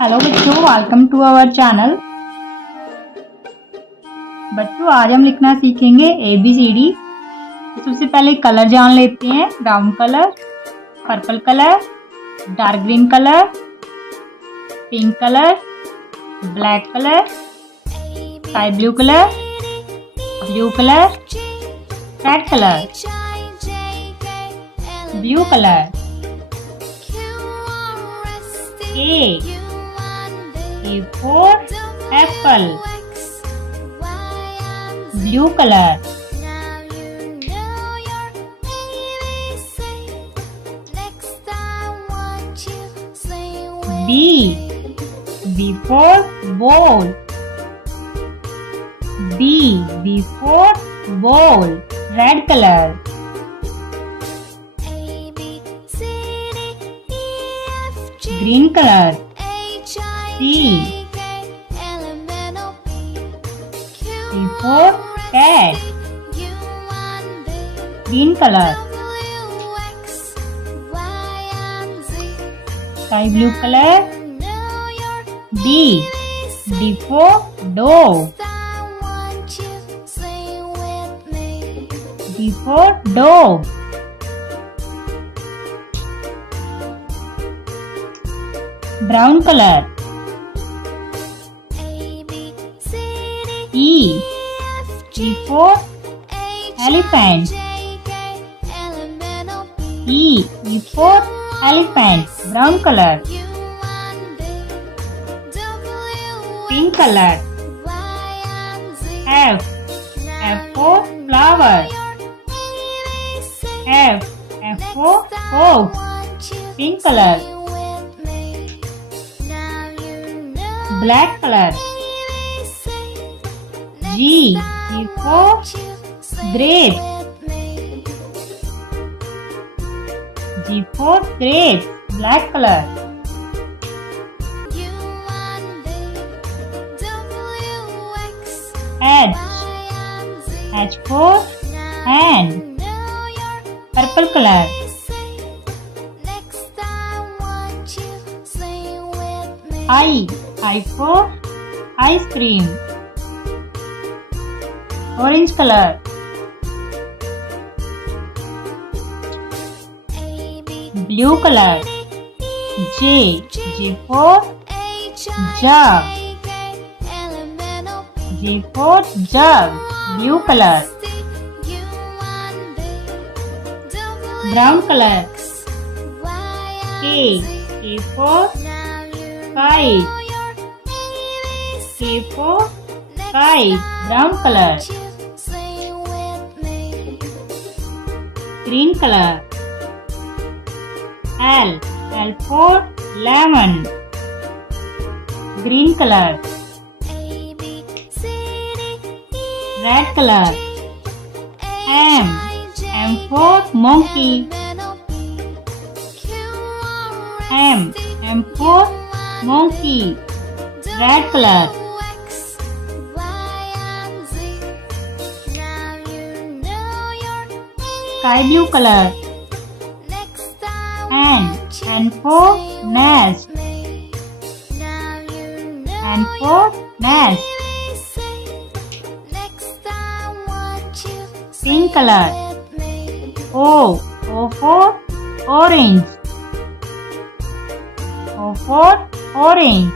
Hello बच्चों, welcome to our channel. बच्चों आज हम लिखना सीखेंगे ABCD। सबसे पहले कलर जान लेते हैं। Brown colour, purple colour, dark green colour, pink colour, black colour, sky blue colour, blue colour, red colour, blue colour, A for apple, blue color. B for ball, B for ball, red color. Green color. C for cat, green color. Sky blue color. D for dog, D for dog. Brown color. E for elephant, E for elephant, brown color. Pink color. F for flower, F for fox, pink color. Black color. G for grape, G for grape, black color. H for hand, purple color. I for ice cream, orange color. Blue color. J for jug, J for jug, blue color. Brown color. K for kite, K for kite, brown color. Green color. L for lemon, green color. Red color. M for monkey, M for monkey, red color. Sky blue color. N for nest, N for nest. Pink color. O for orange, O for orange.